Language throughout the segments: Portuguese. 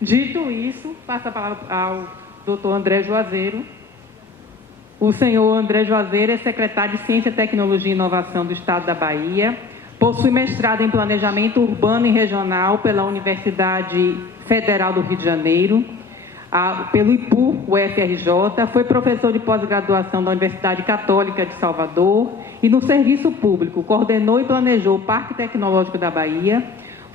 Dito isso, passo a palavra ao doutor André Juazeiro. O senhor André Juazeiro é secretário de Ciência, Tecnologia e Inovação do Estado da Bahia, possui mestrado em Planejamento Urbano e Regional pela Universidade Federal do Rio de Janeiro, pelo IPU, UFRJ, foi professor de pós-graduação da Universidade Católica de Salvador e no serviço público coordenou e planejou o Parque Tecnológico da Bahia,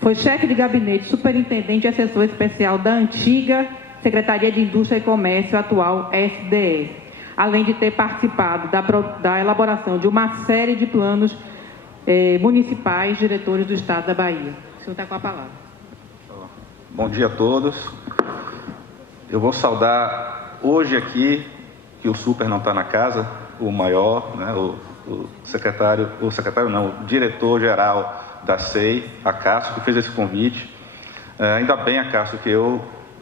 foi chefe de gabinete, superintendente e assessor especial da antiga Secretaria de Indústria e Comércio, atual SDS, além de ter participado da elaboração de uma série de planos municipais, diretores do Estado da Bahia. O senhor está com a palavra. Bom dia a todos. Eu vou saudar hoje aqui, que o super não está na casa, o maior, né, o diretor-geral da SEI, a Cássio, que fez esse convite. Ainda bem, a Cássio, que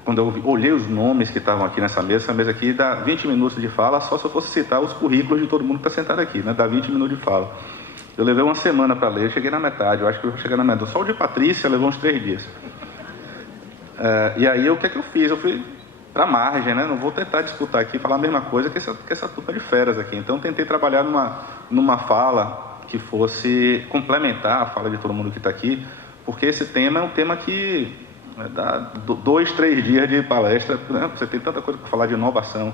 quando eu olhei os nomes que estavam aqui nessa mesa aqui, dá 20 minutos de fala, só se eu fosse citar os currículos de todo mundo que está sentado aqui, né, dá 20 minutos de fala. Eu levei uma semana para ler, cheguei na metade, eu acho que eu vou chegar na metade. Só o de Patrícia levou uns 3 dias. E aí, o que é que eu fiz? Eu fui para a margem, né? Não vou tentar disputar aqui, falar a mesma coisa que essa turma de feras aqui. Então, tentei trabalhar numa fala que fosse complementar a fala de todo mundo que está aqui, porque esse tema é um tema que dá 2, 3 dias de palestra, né? Você tem tanta coisa para falar de inovação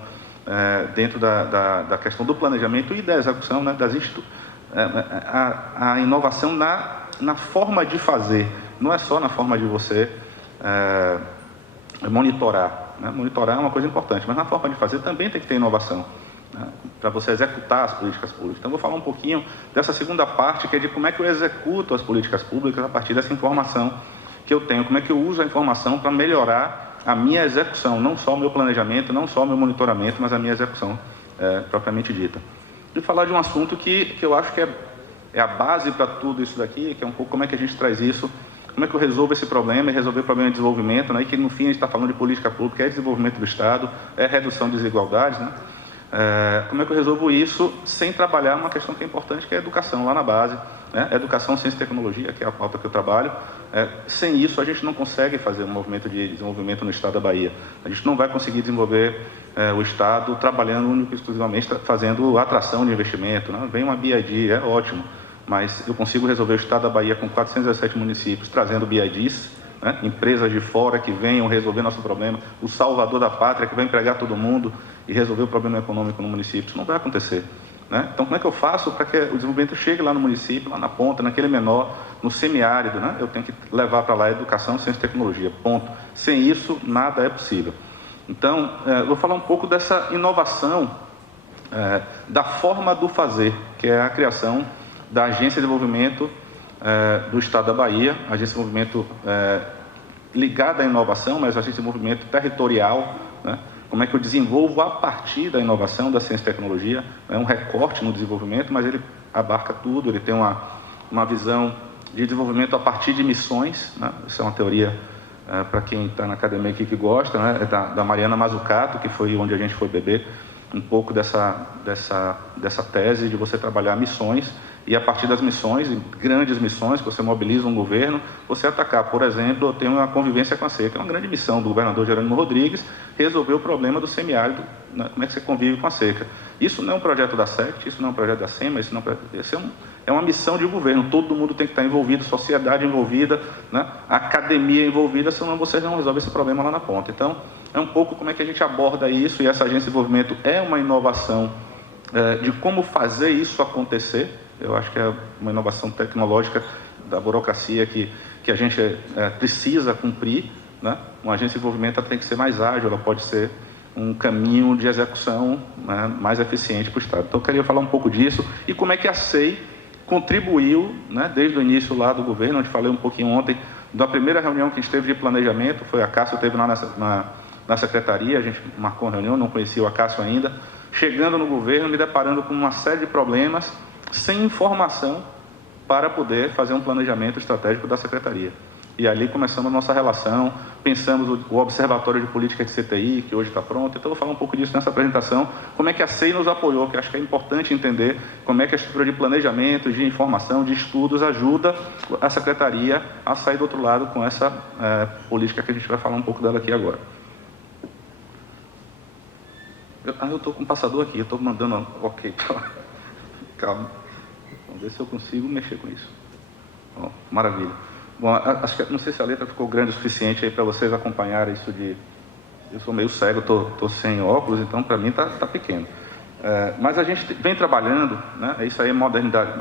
dentro da questão do planejamento e da execução, né? A inovação na forma de fazer, não é só na forma de você monitorar. Né? Monitorar é uma coisa importante, mas na forma de fazer também tem que ter inovação, né? Para você executar as políticas públicas. Então, eu vou falar um pouquinho dessa segunda parte, que é de como é que eu executo as políticas públicas a partir dessa informação que eu tenho, como é que eu uso a informação para melhorar a minha execução, não só o meu planejamento, não só o meu monitoramento, mas a minha execução propriamente dita. E falar de um assunto que eu acho que é a base para tudo isso daqui, que é um pouco como é que a gente traz isso, como é que eu resolvo esse problema e resolver o problema de desenvolvimento, né? E que no fim a gente está falando de política pública, é desenvolvimento do Estado, é redução de desigualdades, né? Como é que eu resolvo isso sem trabalhar uma questão que é importante, que é a educação lá na base, né? Educação, ciência e tecnologia, que é a pauta que eu trabalho. Sem isso a gente não consegue fazer um movimento de desenvolvimento no Estado da Bahia. A gente não vai conseguir desenvolver o Estado trabalhando único e exclusivamente fazendo atração de investimento, né? Vem uma BID, é ótimo, mas eu consigo resolver o Estado da Bahia com 417 municípios, trazendo BIDs, né? Empresas de fora que venham resolver nosso problema, o salvador da pátria que vai empregar todo mundo e resolver o problema econômico no município. Isso não vai acontecer, né? Então, como é que eu faço para que o desenvolvimento chegue lá no município, lá na ponta, naquele menor, no semiárido, né? Eu tenho que levar para lá educação, ciência e tecnologia, ponto. Sem isso, nada é possível. Então, vou falar um pouco dessa inovação, da forma do fazer, que é a criação da Agência de Desenvolvimento do Estado da Bahia, Agência de Desenvolvimento ligada à inovação, mas Agência de Desenvolvimento territorial, né? Como é que eu desenvolvo a partir da inovação, da ciência e tecnologia, é um recorte no desenvolvimento, mas ele abarca tudo, ele tem uma visão de desenvolvimento a partir de missões, né? Isso é uma teoria, para quem está na academia aqui que gosta, né? É da Mariana Mazzucato, que foi onde a gente foi beber um pouco dessa tese de você trabalhar missões, e a partir das missões, grandes missões, que você mobiliza um governo, você atacar. Por exemplo, eu tenho uma convivência com a seca, é uma grande missão do governador Jerônimo Rodrigues, resolver o problema do semiárido, né? Como é que você convive com a seca. Isso não é um projeto da SECT, isso não é um projeto da SEMA, isso é uma missão de governo, todo mundo tem que estar envolvido, sociedade envolvida, né? Academia envolvida, senão vocês não resolvem esse problema lá na ponta. Então, é um pouco como é que a gente aborda isso, e essa agência de desenvolvimento é uma inovação de como fazer isso acontecer. Eu acho que é uma inovação tecnológica da burocracia que a gente precisa cumprir, né? Uma agência de desenvolvimento tem que ser mais ágil, ela pode ser um caminho de execução, né, mais eficiente para o Estado. Então, eu queria falar um pouco disso e como é que a SEI contribuiu, né, desde o início lá do governo. Eu te falei um pouquinho ontem da primeira reunião que a gente teve de planejamento, foi a Cássio, esteve lá na secretaria, a gente marcou uma reunião, não conhecia o Cássio ainda, chegando no governo, me deparando com uma série de problemas, sem informação para poder fazer um planejamento estratégico da secretaria. E ali começamos a nossa relação, pensamos o Observatório de Política de CTI, que hoje está pronto. Então, eu vou falar um pouco disso nessa apresentação, como é que a SEI nos apoiou, que acho que é importante entender como é que a estrutura de planejamento, de informação, de estudos ajuda a Secretaria a sair do outro lado com essa política que a gente vai falar um pouco dela aqui agora. Eu estou com um passador aqui, eu estou mandando... Ok, calma. Vamos ver se eu consigo mexer com isso. Bom, maravilha. Bom, acho que, não sei se a letra ficou grande o suficiente aí para vocês acompanharem isso de... Eu sou meio cego, estou sem óculos, então para mim está pequeno. Mas a gente vem trabalhando, né, isso aí é modernidade,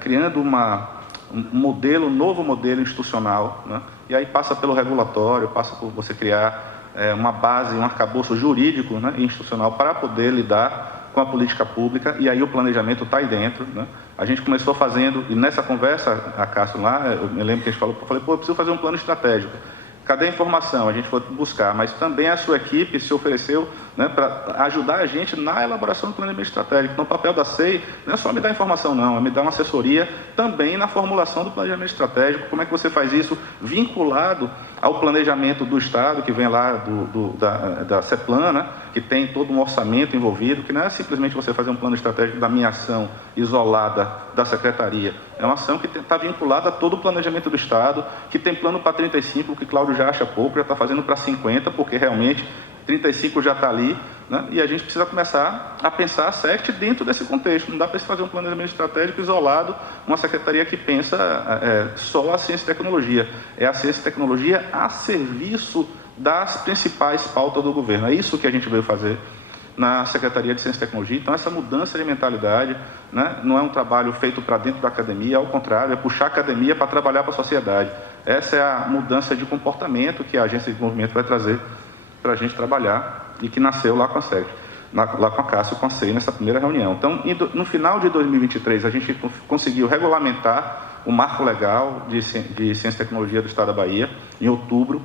criando um novo modelo institucional, né, e aí passa pelo regulatório, passa por você criar uma base, um arcabouço jurídico, né, e institucional para poder lidar com a política pública, e aí o planejamento está aí dentro, né. A gente começou fazendo, e nessa conversa, a Cássio lá, eu me lembro que a gente falou, eu falei, pô, eu preciso fazer um plano estratégico. Cadê a informação? A gente foi buscar, mas também a sua equipe se ofereceu, né, para ajudar a gente na elaboração do planejamento estratégico. Então, o papel da SEI não é só me dar informação, não, é me dar uma assessoria também na formulação do planejamento estratégico. Como é que você faz isso vinculado ao planejamento do Estado, que vem lá da CEPLAN, né, que tem todo um orçamento envolvido, que não é simplesmente você fazer um plano estratégico da minha ação isolada da Secretaria. É uma ação que está vinculada a todo o planejamento do Estado, que tem plano para 35, que Cláudio já acha pouco, já está fazendo para 50, porque realmente 35 já está ali, né? E a gente precisa começar a pensar a SECT dentro desse contexto. Não dá para se fazer um planejamento estratégico isolado, uma secretaria que pensa só a ciência e tecnologia. É a ciência e tecnologia a serviço das principais pautas do governo. É isso que a gente veio fazer na Secretaria de Ciência e Tecnologia. Então, essa mudança de mentalidade, né, não é um trabalho feito para dentro da academia, ao contrário, é puxar a academia para trabalhar para a sociedade. Essa é a mudança de comportamento que a Agência de Desenvolvimento vai trazer para a gente trabalhar e que nasceu lá com a SECT, lá com a Cássio, com a SEI, nessa primeira reunião. Então, no final de 2023, a gente conseguiu regulamentar o marco legal de Ciência e Tecnologia do Estado da Bahia, em outubro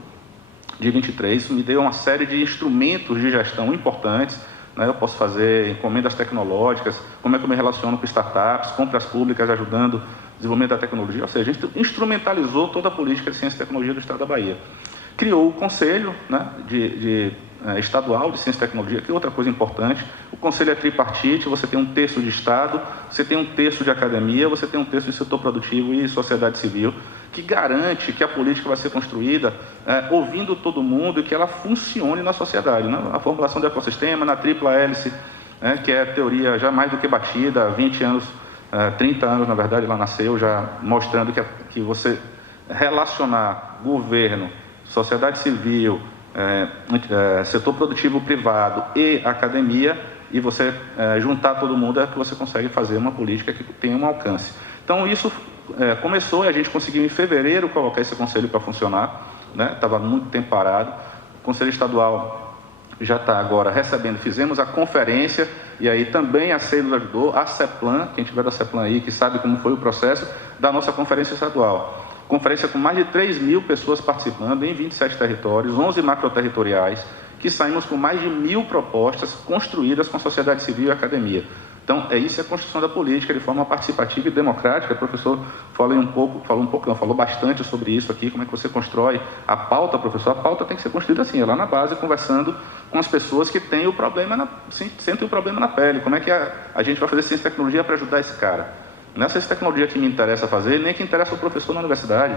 de 23. Isso me deu uma série de instrumentos de gestão importantes, né? Eu posso fazer encomendas tecnológicas, como é que eu me relaciono com startups, compras públicas ajudando o desenvolvimento da tecnologia, ou seja, a gente instrumentalizou toda a política de ciência e tecnologia do Estado da Bahia. Criou o Conselho, né, Estadual de Ciência e Tecnologia, que é outra coisa importante. O Conselho é tripartite, você tem um terço de Estado, você tem um terço de academia, você tem um terço de setor produtivo e sociedade civil, que garante que a política vai ser construída ouvindo todo mundo e que ela funcione na sociedade, né? A formulação do ecossistema, na tripla hélice, que é teoria já mais do que batida, há 20 anos, 30 anos, na verdade, ela nasceu já mostrando que você relacionar governo, sociedade civil, setor produtivo privado e academia, e você juntar todo mundo, é que você consegue fazer uma política que tenha um alcance. Então, isso começou e a gente conseguiu, em fevereiro, colocar esse conselho para funcionar, né? Estava muito tempo parado. O Conselho Estadual já está agora recebendo, fizemos a conferência, e aí também a SEI nos ajudou, a CEPLAN, quem tiver da CEPLAN aí, que sabe como foi o processo da nossa conferência estadual. Conferência com mais de 3.000 pessoas participando, em 27 territórios, 11 macroterritoriais, que saímos com mais de 1.000 propostas construídas com a sociedade civil e a academia. Então, isso é a construção da política de forma participativa e democrática. O professor falou bastante sobre isso aqui, como é que você constrói a pauta, professor. A pauta tem que ser construída assim, lá na base, conversando com as pessoas que têm sentem o problema na pele. Como é que a gente vai fazer ciência e tecnologia para ajudar esse cara? Não é a ciência e tecnologia que me interessa fazer, nem que interessa o professor na universidade,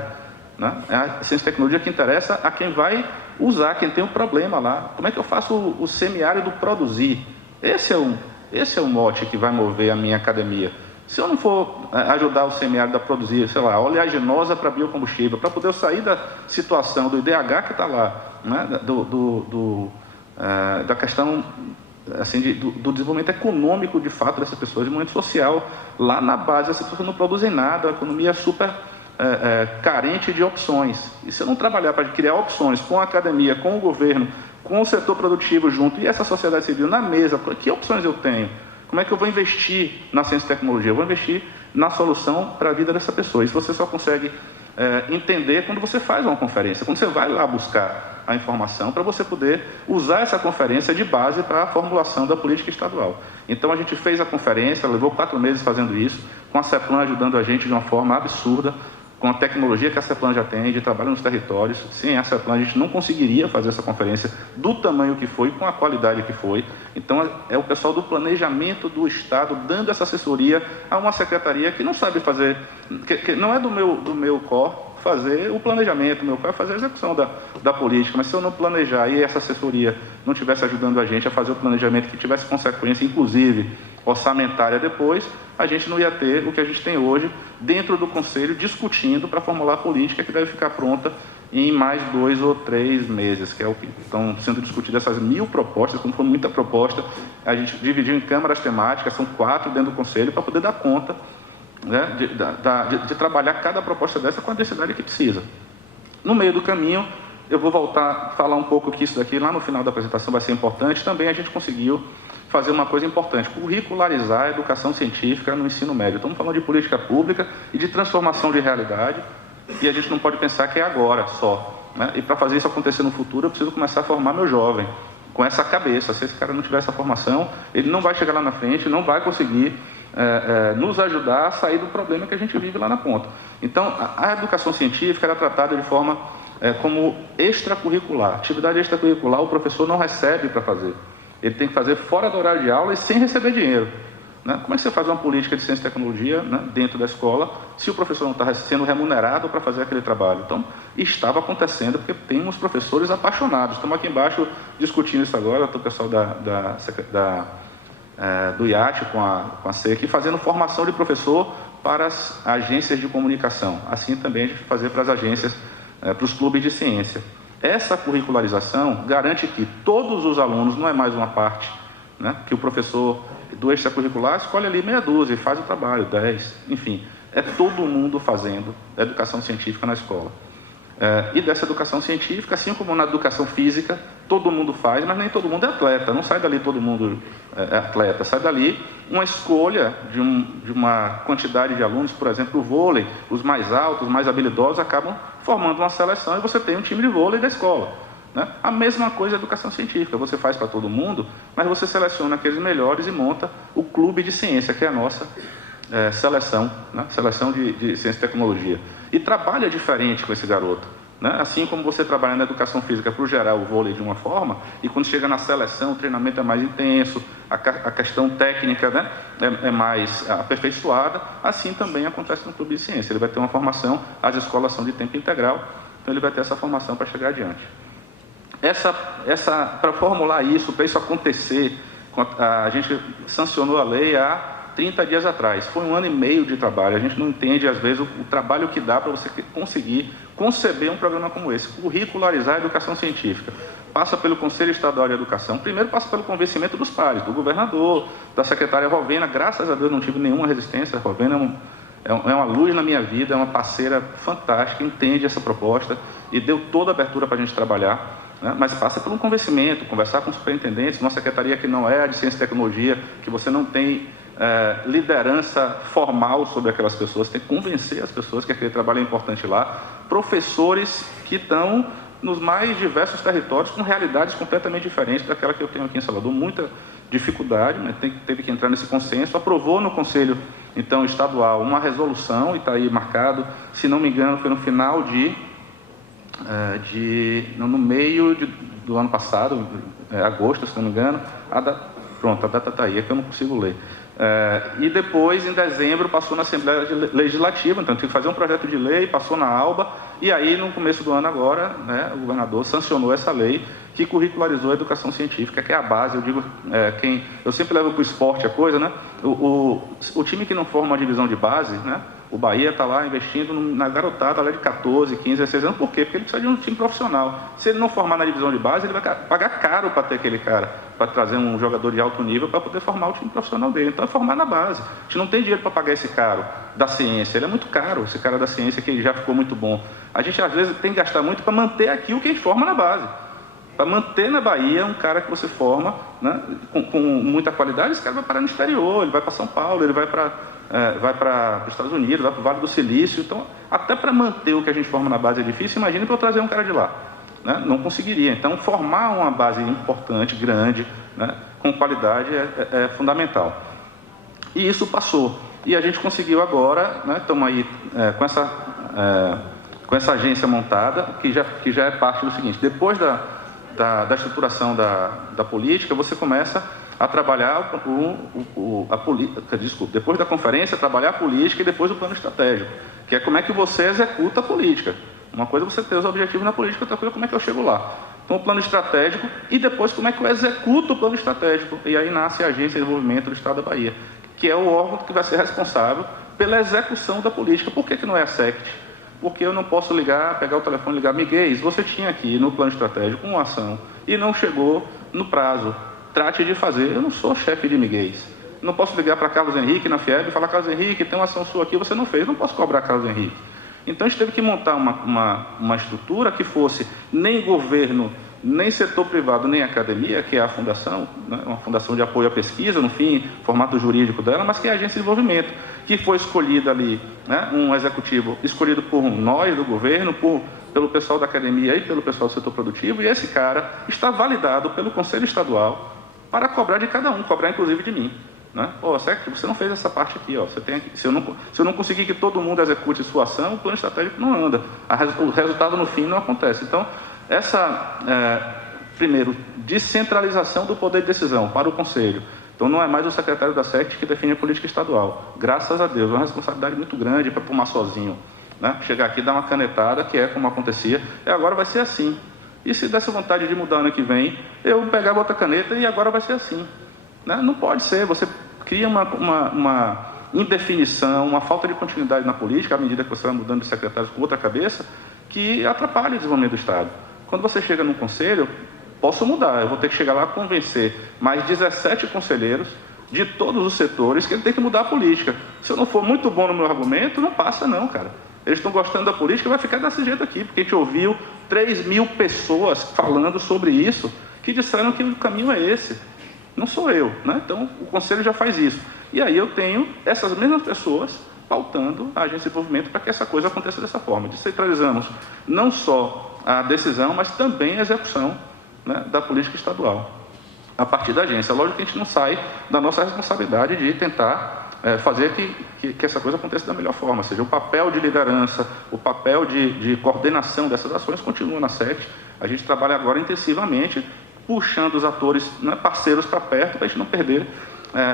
né? É a ciência e tecnologia que interessa a quem vai usar, quem tem um problema lá. Como é que eu faço o semiárido produzir? Esse é o mote que vai mover a minha academia. Se eu não for ajudar o semiárido a produzir, sei lá, oleaginosa para biocombustível, para poder eu sair da situação do IDH que está lá, né? Da questão assim, do desenvolvimento econômico, de fato, dessas pessoas, de momento social, lá na base, essas pessoas não produzem nada, a economia é super carente de opções. E se eu não trabalhar para criar opções com a academia, com o governo, com o setor produtivo junto, e essa sociedade civil na mesa, que opções eu tenho? Como é que eu vou investir na ciência e tecnologia? Eu vou investir na solução para a vida dessa pessoa. Isso você só consegue entender quando você faz uma conferência, quando você vai lá buscar a informação para você poder usar essa conferência de base para a formulação da política estadual. Então, a gente fez a conferência, levou 4 meses fazendo isso, com a CEPLAN ajudando a gente de uma forma absurda, com a tecnologia que a CEPLAN já tem, de trabalho nos territórios. Sem a CEPLAN, a gente não conseguiria fazer essa conferência do tamanho que foi, com a qualidade que foi. Então, é o pessoal do planejamento do Estado dando essa assessoria a uma secretaria que não sabe fazer, que não é do meu core fazer o planejamento, meu core é fazer a execução da política, mas se eu não planejar e essa assessoria não estivesse ajudando a gente a fazer o planejamento que tivesse consequência, inclusive orçamentária depois, a gente não ia ter o que a gente tem hoje dentro do Conselho, discutindo para formular a política que deve ficar pronta em mais 2 ou 3 meses, que é o que estão sendo discutidas essas 1000 propostas, como foi muita proposta, a gente dividiu em câmaras temáticas, são 4 dentro do Conselho, para poder dar conta, né, de trabalhar cada proposta dessa com a densidade que precisa. No meio do caminho, eu vou voltar a falar um pouco que isso daqui, lá no final da apresentação, vai ser importante, também a gente conseguiu fazer uma coisa importante, curricularizar a educação científica no ensino médio. Estamos falando de política pública e de transformação de realidade, e a gente não pode pensar que é agora só, né? E para fazer isso acontecer no futuro, eu preciso começar a formar meu jovem, com essa cabeça. Se esse cara não tiver essa formação, ele não vai chegar lá na frente, não vai conseguir nos ajudar a sair do problema que a gente vive lá na ponta. Então, a educação científica era tratada de forma como extracurricular. Atividade extracurricular, o professor não recebe para fazer. Ele tem que fazer fora do horário de aula e sem receber dinheiro. Né? Como é que você faz uma política de ciência e tecnologia, né, dentro da escola, se o professor não está sendo remunerado para fazer aquele trabalho? Então, estava acontecendo, porque tem uns professores apaixonados. Estamos aqui embaixo discutindo isso agora, o pessoal do IAT com a SEC, fazendo formação de professor para as agências de comunicação. Assim também a gente vai fazer para as agências, para os clubes de ciência. Essa curricularização garante que todos os alunos, não é mais uma parte, né, que o professor do extracurricular escolhe ali meia dúzia e faz o trabalho, 10, enfim, é todo mundo fazendo educação científica na escola. E dessa educação científica, assim como na educação física, todo mundo faz, mas nem todo mundo é atleta, não sai dali todo mundo é atleta, sai dali uma escolha de uma quantidade de alunos, por exemplo, o vôlei, os mais altos, os mais habilidosos acabam formando uma seleção e você tem um time de vôlei da escola. Né? A mesma coisa a educação científica, você faz para todo mundo, mas você seleciona aqueles melhores e monta o clube de ciência, que é a nossa seleção, né? Seleção de ciência e tecnologia. E trabalha diferente com esse garoto. Né? Assim como você trabalha na educação física para gerar o vôlei de uma forma, e quando chega na seleção o treinamento é mais intenso, a questão técnica, né, é mais aperfeiçoada, assim também acontece no clube de ciência. Ele vai ter uma formação, as escolas são de tempo integral, então ele vai ter essa formação para chegar adiante. Para formular isso, para isso acontecer, a gente sancionou a lei há 30 dias atrás. Foi 1 ano e meio de trabalho. A gente não entende, às vezes, o trabalho que dá para você conseguir conceber um programa como esse, curricularizar a educação científica. Passa pelo Conselho Estadual de Educação, primeiro passa pelo convencimento dos pares, do governador, da secretária Rovena. Graças a Deus não tive nenhuma resistência. A Rovena é uma luz na minha vida, é uma parceira fantástica, entende essa proposta e deu toda a abertura para a gente trabalhar. Né? Mas passa por um convencimento, conversar com os superintendentes, uma secretaria que não é a de Ciência e Tecnologia, que você não tem liderança formal sobre aquelas pessoas, tem que convencer as pessoas que aquele trabalho é importante lá, professores que estão nos mais diversos territórios com realidades completamente diferentes daquela que eu tenho aqui em Salvador, muita dificuldade, né? Teve que entrar nesse consenso, aprovou no Conselho então estadual uma resolução, e está aí marcado, se não me engano foi no final no meio do ano passado, agosto, se não me engano, pronto, a data está aí, é que eu não consigo ler. E depois, em dezembro, passou na Assembleia Legislativa, então tinha que fazer um projeto de lei, passou na ALBA, e aí, no começo do ano agora, né, o governador sancionou essa lei que curricularizou a educação científica, que é a base. Eu digo, eu sempre levo para o esporte a coisa, né? O time que não forma uma divisão de base, né? O Bahia está lá investindo na garotada lá de 14, 15, 16 anos. Por quê? Porque ele precisa de um time profissional. Se ele não formar na divisão de base, ele vai pagar caro para ter aquele cara, para trazer um jogador de alto nível para poder formar o time profissional dele. Então é formar na base. A gente não tem dinheiro para pagar esse cara da ciência. Ele é muito caro, esse cara da ciência que já ficou muito bom. A gente às vezes tem que gastar muito para manter aqui o que a gente forma na base. Para manter na Bahia um cara que você forma, né, com muita qualidade, esse cara vai parar no exterior, ele vai para São Paulo, ele vai para os Estados Unidos, vai para o Vale do Silício. Então, até para manter o que a gente forma na base é difícil, imagine para eu trazer um cara de lá. Né? Não conseguiria. Então, formar uma base importante, grande, né, com qualidade é fundamental. E isso passou. E a gente conseguiu agora, né, estamos aí com essa com essa agência montada, que já é parte do seguinte: depois da estruturação da política, você começa a trabalhar depois da conferência, trabalhar a política e depois o plano estratégico, que é como é que você executa a política. Uma coisa é você ter os objetivos na política, outra coisa é como é que eu chego lá. Então, o plano estratégico e depois como é que eu executo o plano estratégico. E aí nasce a Agência de Desenvolvimento do Estado da Bahia, que é o órgão que vai ser responsável pela execução da política. Por que não é a SECT? Porque eu não posso pegar o telefone e ligar: Miguel, você tinha aqui no plano estratégico uma ação e não chegou no prazo. Trate de fazer. Eu não sou chefe de Miguel. Não posso ligar para Carlos Henrique na FIEB e falar: Carlos Henrique, tem uma ação sua aqui, você não fez. Não posso cobrar Carlos Henrique. Então, a gente teve que montar uma estrutura que fosse nem governo, nem setor privado, nem academia, que é a fundação, né? Uma fundação de apoio à pesquisa, no fim, formato jurídico dela, mas que é a agência de desenvolvimento, que foi escolhida ali, né? Um executivo escolhido por nós, do governo, pelo pessoal da academia e pelo pessoal do setor produtivo, e esse cara está validado pelo Conselho Estadual para cobrar de cada um, cobrar inclusive de mim. Né? SECT, você não fez essa parte aqui, você tem aqui. Se eu não conseguir que todo mundo execute sua ação, o plano estratégico não anda, o resultado no fim não acontece. Então, primeiro, descentralização do poder de decisão para o Conselho. Então, não é mais o secretário da SECT que define a política estadual. Graças a Deus, é uma responsabilidade muito grande para tomar sozinho. Né? Chegar aqui e dar uma canetada, que é como acontecia, e agora vai ser assim. E se desse vontade de mudar ano que vem, eu pegava outra caneta e agora vai ser assim. Né? Não pode ser, você cria uma indefinição, uma falta de continuidade na política, à medida que você vai mudando de secretários com outra cabeça, que atrapalha o desenvolvimento do Estado. Quando você chega num conselho, posso mudar, eu vou ter que chegar lá e convencer mais 17 conselheiros de todos os setores que ele tem que mudar a política. Se eu não for muito bom no meu argumento, não passa não, cara. Eles estão gostando da política, vai ficar desse jeito aqui, porque a gente ouviu 3.000 pessoas falando sobre isso, que disseram que o caminho é esse. Não sou eu, né? Então, o Conselho já faz isso. E aí eu tenho essas mesmas pessoas pautando a agência de desenvolvimento para que essa coisa aconteça dessa forma. Descentralizamos não só a decisão, mas também a execução, né, da política estadual, a partir da agência. Lógico que a gente não sai da nossa responsabilidade de tentar fazer que essa coisa aconteça da melhor forma. Ou seja, o papel de liderança, o papel de coordenação dessas ações continua na SECT. A gente trabalha agora intensivamente, puxando os atores, né, parceiros para perto, para a gente não perder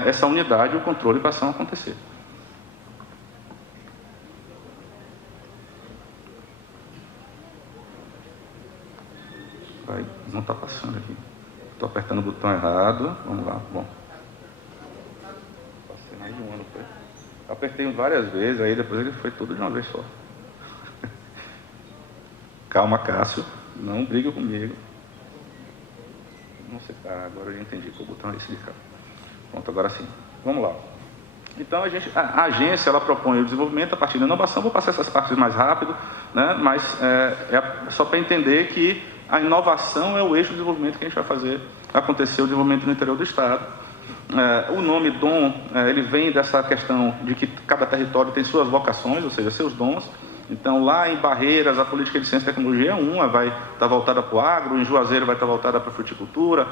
essa unidade e o controle para a ação acontecer. Não está passando aqui. Estou apertando o botão errado. Vamos lá. Bom. Passei mais de um ano. Apertei várias vezes, aí depois ele foi tudo de uma vez só. Calma, Cássio. Não briga comigo. Não sei, agora eu já entendi que o botão é esse de cá. Pronto, agora sim. Vamos lá. Então, a agência, ela propõe o desenvolvimento a partir da inovação. Vou passar essas partes mais rápido, né? Mas é só para entender que a inovação é o eixo do desenvolvimento que a gente vai fazer acontecer o desenvolvimento no interior do Estado. O nome dom, ele vem dessa questão de que cada território tem suas vocações, ou seja, seus dons. Então, lá em Barreiras, a política de ciência e tecnologia é uma, vai estar voltada para o agro, em Juazeiro vai estar voltada para a fruticultura,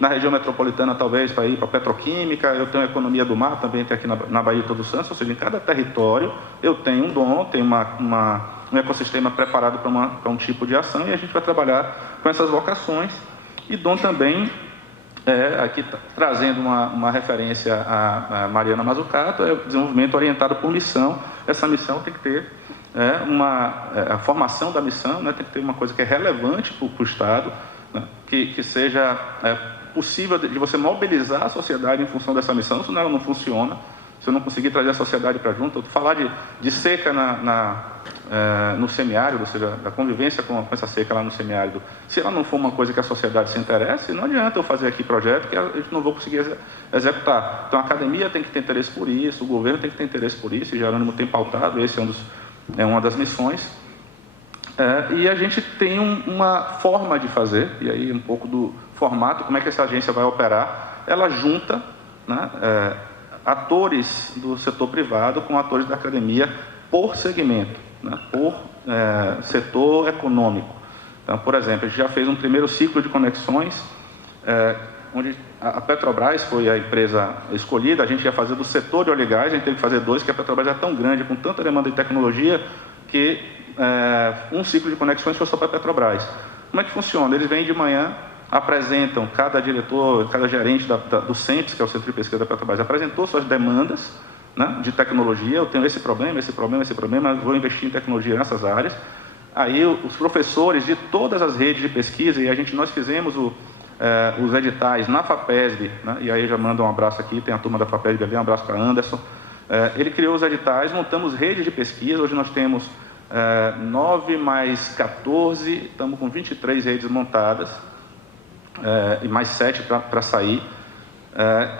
na região metropolitana, talvez, para ir para a petroquímica. Eu tenho a economia do mar, também tem aqui na Bahia de Todos Santos, ou seja, em cada território eu tenho um dom, tenho um ecossistema preparado para um tipo de ação, e a gente vai trabalhar com essas vocações. E dom também, aqui trazendo uma referência a Mariana Mazzucato, é o desenvolvimento orientado por missão. Essa missão tem que ter a formação da missão, né, tem que ter uma coisa que é relevante para o Estado, né, que seja possível de você mobilizar a sociedade em função dessa missão, senão ela não funciona. Se eu não conseguir trazer a sociedade para junto, falar de seca no semiárido, ou seja, da convivência com essa seca lá no semiárido, se ela não for uma coisa que a sociedade se interesse, não adianta eu fazer aqui projeto que a gente não vou conseguir executar. Então, a academia tem que ter interesse por isso, o governo tem que ter interesse por isso, e Jerônimo tem pautado, esse é uma das missões. E a gente tem uma forma de fazer, e aí um pouco do formato, como é que essa agência vai operar. Ela junta, né, atores do setor privado com atores da academia por segmento, né, por setor econômico. Então, por exemplo, a gente já fez um primeiro ciclo de conexões, onde a Petrobras foi a empresa escolhida. A gente ia fazer do setor de óleo e gás, a gente teve que fazer 2, que a Petrobras é tão grande, com tanta demanda de tecnologia, que um ciclo de conexões foi só para a Petrobras. Como é que funciona? Eles vêm de manhã, apresentam, cada diretor, cada gerente do CENPES, que é o Centro de Pesquisa da Petrobras, apresentou suas demandas, né, de tecnologia. Eu tenho esse problema, vou investir em tecnologia nessas áreas. Aí os professores de todas as redes de pesquisa, e nós fizemos os editais na FAPESB, né, e aí já mando um abraço aqui, tem a turma da FAPESB ali, um abraço para Anderson. Ele criou os editais, montamos redes de pesquisa, hoje nós temos 9 mais 14, estamos com 23 redes montadas, e mais 7 para sair,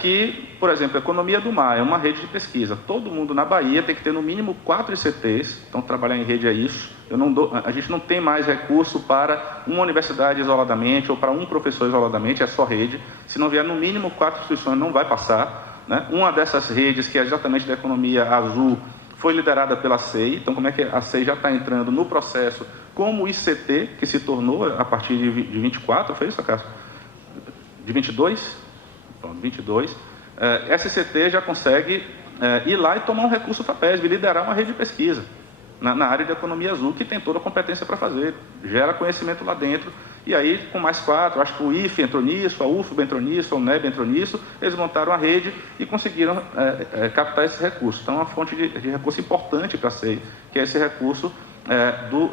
que, por exemplo, a Economia do Mar é uma rede de pesquisa. Todo mundo na Bahia tem que ter no mínimo 4 ICTs, então trabalhar em rede é isso. A gente não tem mais recurso para uma universidade isoladamente ou para um professor isoladamente, é só rede. Se não vier no mínimo 4 instituições, não vai passar, né? Uma dessas redes, que é exatamente da Economia Azul, foi liderada pela CEI. Então, como é que a CEI já está entrando no processo como ICT, que se tornou a partir de 24, foi isso, Cássio? De 22? 22, essa ICT já consegue ir lá e tomar um recurso para a PESB, liderar uma rede de pesquisa na área de Economia Azul, que tem toda a competência para fazer, gera conhecimento lá dentro, e aí com mais 4, acho que o IFE entrou nisso, a UFBA entrou nisso, a UNEB entrou nisso, eles montaram a rede e conseguiram captar esse recurso. Então é uma fonte de recurso importante para a CEI, que é esse recurso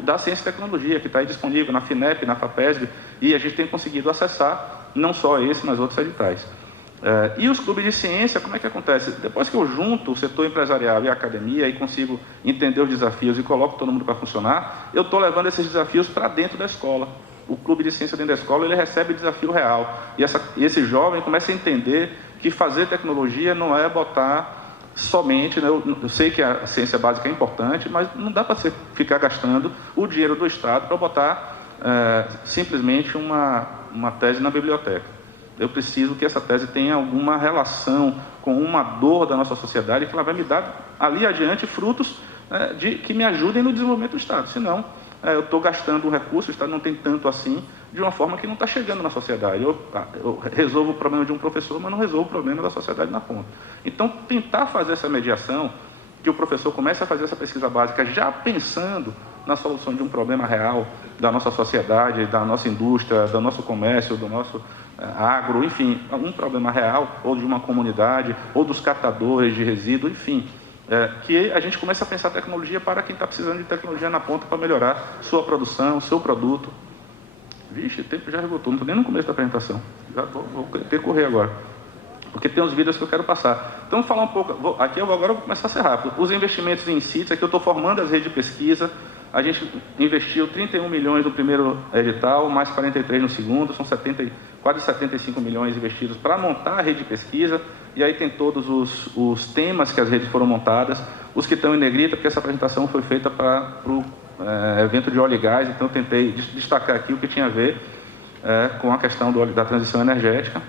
da ciência e tecnologia, que está aí disponível na FINEP, na FAPESB, e a gente tem conseguido acessar não só esse, mas outros editais. E os clubes de ciência, como é que acontece? Depois que eu junto o setor empresarial e a academia e consigo entender os desafios e coloco todo mundo para funcionar, eu estou levando esses desafios para dentro da escola. O clube de ciência dentro da escola, ele recebe desafio real. E esse jovem começa a entender que fazer tecnologia não é botar somente, né? Eu sei que a ciência básica é importante, mas não dá para você ficar gastando o dinheiro do Estado para botar simplesmente uma tese na biblioteca. Eu preciso que essa tese tenha alguma relação com uma dor da nossa sociedade, que ela vai me dar, ali adiante, frutos que me ajudem no desenvolvimento do Estado. Senão, eu estou gastando um recurso, o Estado não tem tanto assim, de uma forma que não está chegando na sociedade. Eu resolvo o problema de um professor, mas não resolvo o problema da sociedade na ponta. Então, tentar fazer essa mediação, que o professor comece a fazer essa pesquisa básica já pensando na solução de um problema real da nossa sociedade, da nossa indústria, do nosso comércio, do nosso agro, enfim, algum problema real, ou de uma comunidade, ou dos catadores de resíduo, enfim, que a gente comece a pensar tecnologia para quem está precisando de tecnologia na ponta para melhorar sua produção, seu produto. Vixe, o tempo já esgotou, não estou nem no começo da apresentação, já vou ter que correr agora, porque tem uns vídeos que eu quero passar. Então, vou falar um pouco, agora eu vou começar a ser rápido. Os investimentos em sítios, aqui eu estou formando as redes de pesquisa. A gente investiu 31 milhões no primeiro edital, mais 43 no segundo, são quase 75 milhões investidos para montar a rede de pesquisa, e aí tem todos os temas que as redes foram montadas, os que estão em negrita, porque essa apresentação foi feita para o evento de óleo e gás, então eu tentei destacar aqui o que tinha a ver com a questão da transição energética.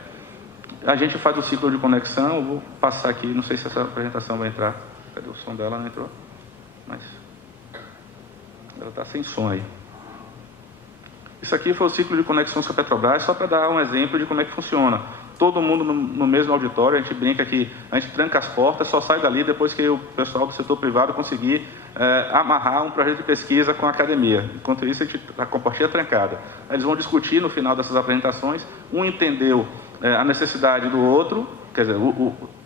A gente faz o ciclo de conexão, eu vou passar aqui, não sei se essa apresentação vai entrar, cadê o som dela? Não entrou? Mas ela está sem som aí. Isso aqui foi o ciclo de conexões com a Petrobras, só para dar um exemplo de como é que funciona. Todo mundo no mesmo auditório, a gente brinca que a gente tranca as portas, só sai dali depois que o pessoal do setor privado conseguir amarrar um projeto de pesquisa com a academia. Enquanto isso, a portinha é trancada. Eles vão discutir no final dessas apresentações, um entendeu a necessidade do outro, quer dizer,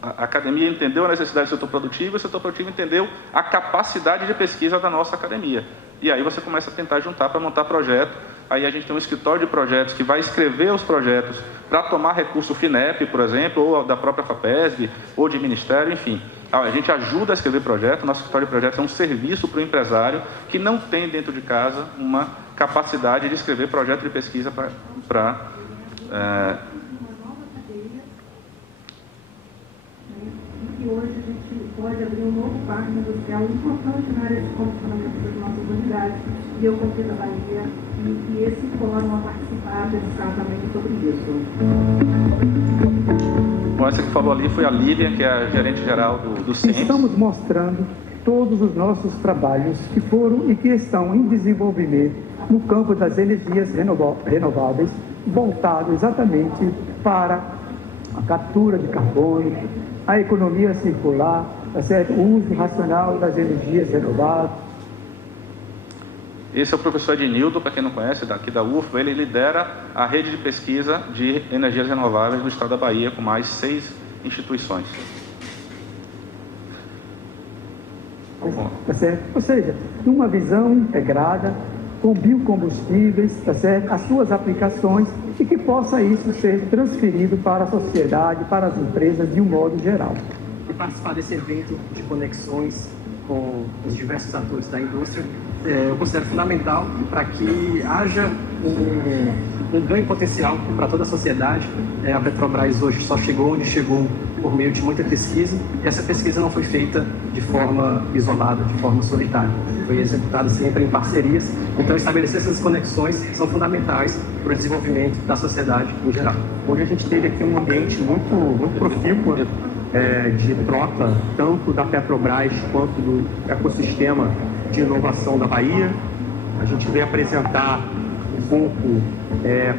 a academia entendeu a necessidade do setor produtivo e o setor produtivo entendeu a capacidade de pesquisa da nossa academia. E aí você começa a tentar juntar para montar projeto. Aí a gente tem um escritório de projetos que vai escrever os projetos para tomar recurso FINEP, por exemplo, ou da própria FAPESB, ou de ministério, enfim. A gente ajuda a escrever projeto. Nosso escritório de projetos é um serviço para o empresário que não tem dentro de casa uma capacidade de escrever projeto de pesquisa E hoje a gente pode abrir um novo parque industrial importante na área de funcionamento das nossas unidades. E eu confio na Bahia e esse fórum a participar exatamente sobre isso. Bom, essa que falou ali foi a Lívia, que é a gerente-geral do CENPES. Estamos mostrando todos os nossos trabalhos que foram e que estão em desenvolvimento no campo das energias renováveis, voltado exatamente para a captura de carbono, a economia circular, tá certo? O uso racional das energias renováveis. Esse é o professor Ednildo, para quem não conhece, daqui da UFBA. Ele lidera a rede de pesquisa de energias renováveis do estado da Bahia, com mais 6 instituições. Tá certo? Ou seja, uma visão integrada com biocombustíveis, tá certo? As suas aplicações, e que possa isso ser transferido para a sociedade, para as empresas de um modo geral. E participar desse evento de conexões com os diversos atores da indústria, eu considero fundamental para que haja um ganho potencial para toda a sociedade. A Petrobras hoje só chegou onde chegou por meio de muita pesquisa, e essa pesquisa não foi feita de forma isolada, de forma solitária. Foi executada sempre em parcerias. Então, estabelecer essas conexões são fundamentais para o desenvolvimento da sociedade em geral. Hoje a gente teve aqui um ambiente muito profícuo de troca, tanto da Petrobras quanto do ecossistema de inovação da Bahia. A gente veio apresentar um pouco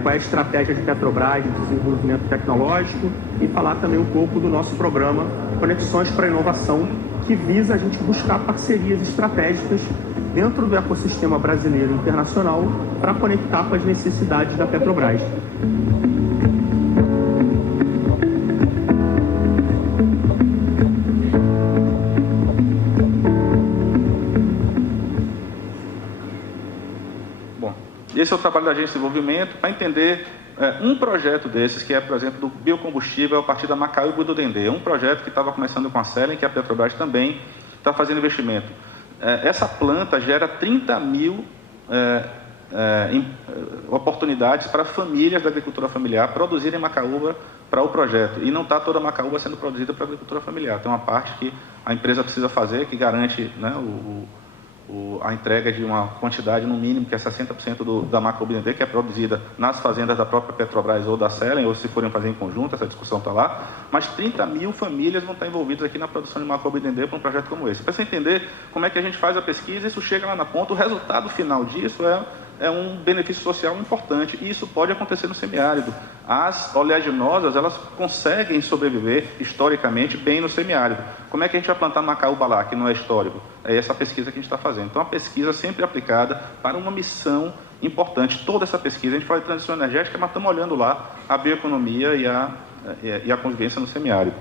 qual é a estratégia de Petrobras de desenvolvimento tecnológico e falar também um pouco do nosso programa Conexões para a Inovação, que visa a gente buscar parcerias estratégicas dentro do ecossistema brasileiro e internacional para conectar com as necessidades da Petrobras. Esse é o trabalho da Agência de Desenvolvimento para entender um projeto desses, que é, por exemplo, do biocombustível a partir da Macaúba e do Dendê. Um projeto que estava começando com a Selen, que a Petrobras também está fazendo investimento. Essa planta gera 30 mil oportunidades para famílias da agricultura familiar produzirem macaúba para o projeto. E não está toda a macaúba sendo produzida para a agricultura familiar. Tem uma parte que a empresa precisa fazer, que garante, né, a entrega de uma quantidade, no mínimo, que é 60% da macaúba, que é produzida nas fazendas da própria Petrobras ou da Selen, ou se forem fazer em conjunto, essa discussão está lá, mas 30 mil famílias vão estar envolvidas aqui na produção de macaúba para um projeto como esse. Para você entender como é que a gente faz a pesquisa, isso chega lá na ponta, o resultado final disso é um benefício social importante, e isso pode acontecer no semiárido. As oleaginosas, elas conseguem sobreviver historicamente bem no semiárido. Como é que a gente vai plantar macaúba lá, que não é histórico? É essa pesquisa que a gente está fazendo. Então, a pesquisa sempre aplicada para uma missão importante. Toda essa pesquisa, a gente fala de transição energética, mas estamos olhando lá a bioeconomia e a convivência no semiárido.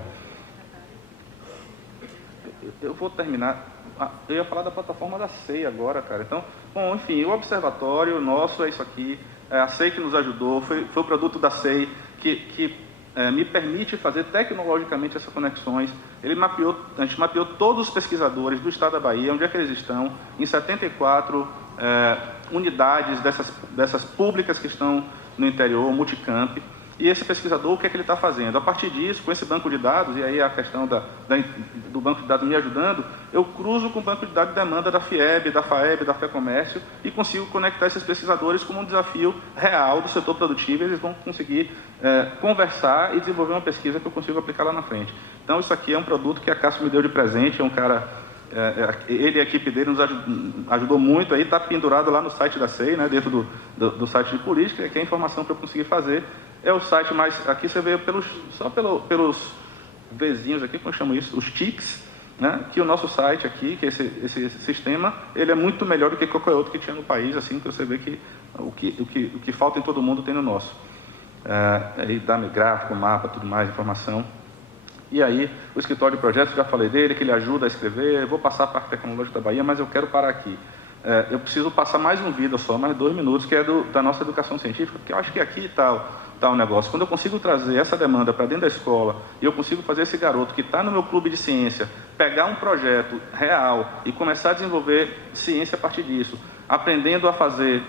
Eu vou terminar. Eu ia falar da plataforma da SEI agora, cara. Então, bom, enfim, o observatório nosso é isso aqui. A SEI que nos ajudou, foi o produto da SEI que me permite fazer tecnologicamente essas conexões. A gente mapeou todos os pesquisadores do estado da Bahia, onde é que eles estão, em 74 unidades dessas públicas que estão no interior, multicamp. E esse pesquisador, o que é que ele está fazendo? A partir disso, com esse banco de dados, e aí a questão do banco de dados me ajudando, eu cruzo com o banco de dados de demanda da FIEB, da FAEB, da FEComércio, e consigo conectar esses pesquisadores como um desafio real do setor produtivo, e eles vão conseguir conversar e desenvolver uma pesquisa que eu consigo aplicar lá na frente. Então, isso aqui é um produto que a Cássio me deu de presente, é um cara... ele e a equipe dele nos ajudou muito, aí está pendurado lá no site da SEI, né, dentro do site de política, que é a informação que eu consegui fazer. É o site mais... Aqui você vê pelos vizinhos aqui, como eu chamo isso, os TICs, né? Que o nosso site aqui, que esse sistema, ele é muito melhor do que qualquer outro que tinha no país, assim, que você vê que o que falta em todo mundo tem no nosso. Aí dá gráfico, mapa, tudo mais, informação. E aí, o escritório de projetos, já falei dele, que ele ajuda a escrever. Eu vou passar para a Parque Tecnológico da Bahia, mas eu quero parar aqui. Eu preciso passar mais um vídeo só, mais 2 minutos, que é da nossa educação científica, porque eu acho que aqui está o negócio. Quando eu consigo trazer essa demanda para dentro da escola, e eu consigo fazer esse garoto que está no meu clube de ciência, pegar um projeto real e começar a desenvolver ciência a partir disso, aprendendo a fazer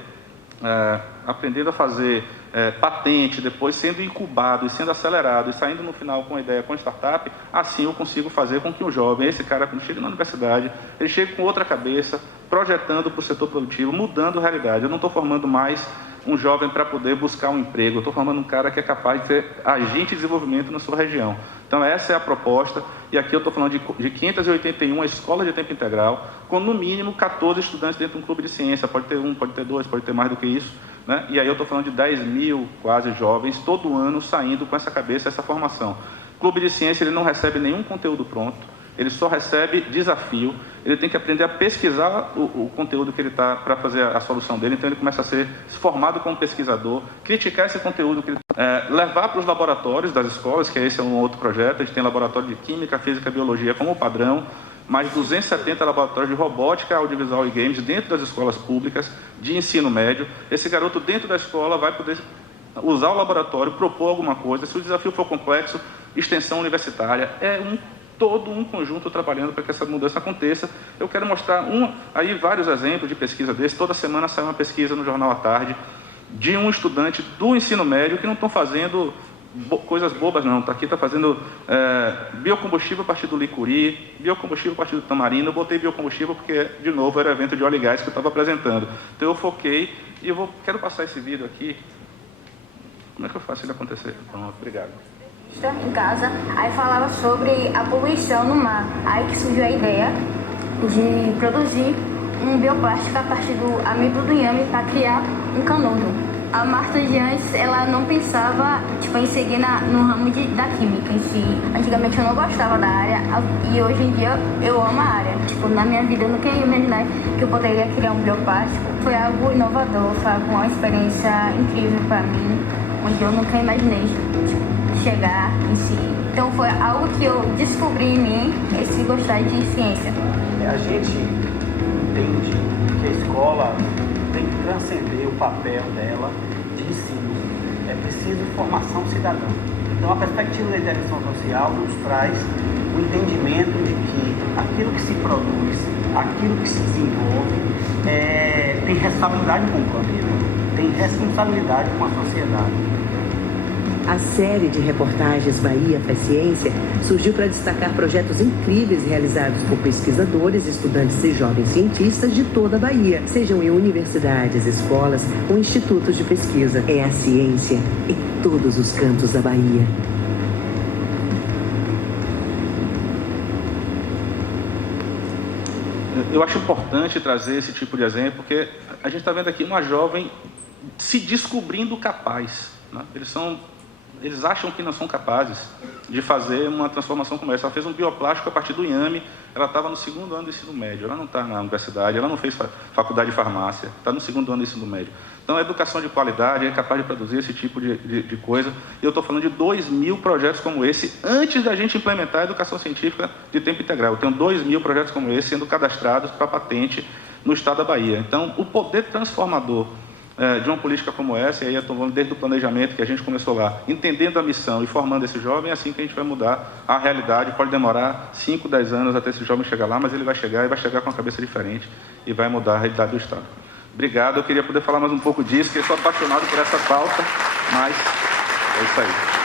patente, depois sendo incubado e sendo acelerado e saindo no final com a ideia, com startup, assim eu consigo fazer com que o jovem, esse cara, quando chega na universidade, ele chegue com outra cabeça, projetando para o setor produtivo, mudando a realidade. Eu não estou formando mais um jovem para poder buscar um emprego, eu estou formando um cara que é capaz de ser agente de desenvolvimento na sua região. Então essa é a proposta, e aqui eu estou falando de 581 escolas de tempo integral, com no mínimo 14 estudantes dentro de um clube de ciência, pode ter 1, pode ter 2, pode ter mais do que isso, né? E aí eu estou falando de 10 mil quase jovens, todo ano saindo com essa cabeça, essa formação. O clube de ciência ele não recebe nenhum conteúdo pronto, ele só recebe desafio, ele tem que aprender a pesquisar o conteúdo que ele está para fazer a solução dele, então ele começa a ser formado como pesquisador, criticar esse conteúdo, que ele, levar para os laboratórios das escolas, que esse é um outro projeto, a gente tem laboratório de Química, Física e Biologia como padrão, mais 270 laboratórios de robótica, audiovisual e games dentro das escolas públicas de ensino médio. Esse garoto dentro da escola vai poder usar o laboratório, propor alguma coisa, se o desafio for complexo, extensão universitária, todo um conjunto trabalhando para que essa mudança aconteça. Eu quero mostrar aí vários exemplos de pesquisa desse. Toda semana sai uma pesquisa no Jornal à Tarde de um estudante do ensino médio que não estão fazendo coisas bobas, não. Aqui está fazendo biocombustível a partir do licuri, biocombustível a partir do tamarindo. Eu botei biocombustível porque, de novo, era evento de óleo e gás que eu estava apresentando. Então eu foquei e quero passar esse vídeo aqui. Como é que eu faço ele acontecer? Pronto, obrigado. Em casa, aí falava sobre a poluição no mar. Aí que surgiu a ideia de produzir um bioplástico a partir do amido do inhame para criar um canudo. A Marta de antes, ela não pensava em seguir no ramo da química em si. Antigamente eu não gostava da área e hoje em dia eu amo a área. Na minha vida eu nunca ia imaginar que eu poderia criar um bioplástico. Foi algo inovador, foi uma experiência incrível para mim, onde eu nunca imaginei chegar em si. Então foi algo que eu descobri em mim, esse gostar de ciência. A gente entende que a escola tem que transcender o papel dela de ensino. É preciso formação cidadã. Então a perspectiva da intervenção social nos traz o entendimento de que aquilo que se produz, aquilo que se desenvolve, tem responsabilidade com o planeta, tem responsabilidade com a sociedade. A série de reportagens Bahia Faz Ciência surgiu para destacar projetos incríveis realizados por pesquisadores, estudantes e jovens cientistas de toda a Bahia, sejam em universidades, escolas ou institutos de pesquisa. É a ciência em todos os cantos da Bahia. Eu acho importante trazer esse tipo de exemplo, porque a gente está vendo aqui uma jovem se descobrindo capaz, né? Eles acham que não são capazes de fazer uma transformação como essa. Ela fez um bioplástico a partir do inhame, ela estava no 2º ano do ensino médio, ela não está na universidade, ela não fez faculdade de farmácia, está no 2º ano do ensino médio. Então, a educação de qualidade é capaz de produzir esse tipo de coisa. E eu estou falando de 2.000 projetos como esse, antes da gente implementar a educação científica de tempo integral. Eu tenho 2.000 projetos como esse sendo cadastrados para patente no estado da Bahia. Então, o poder transformador de uma política como essa, e aí eu estou falando desde o planejamento que a gente começou lá, entendendo a missão e formando esse jovem, é assim que a gente vai mudar a realidade. Pode demorar 5, 10 anos até esse jovem chegar lá, mas ele vai chegar e vai chegar com uma cabeça diferente e vai mudar a realidade do Estado. Obrigado, eu queria poder falar mais um pouco disso, porque eu sou apaixonado por essa pauta, mas é isso aí.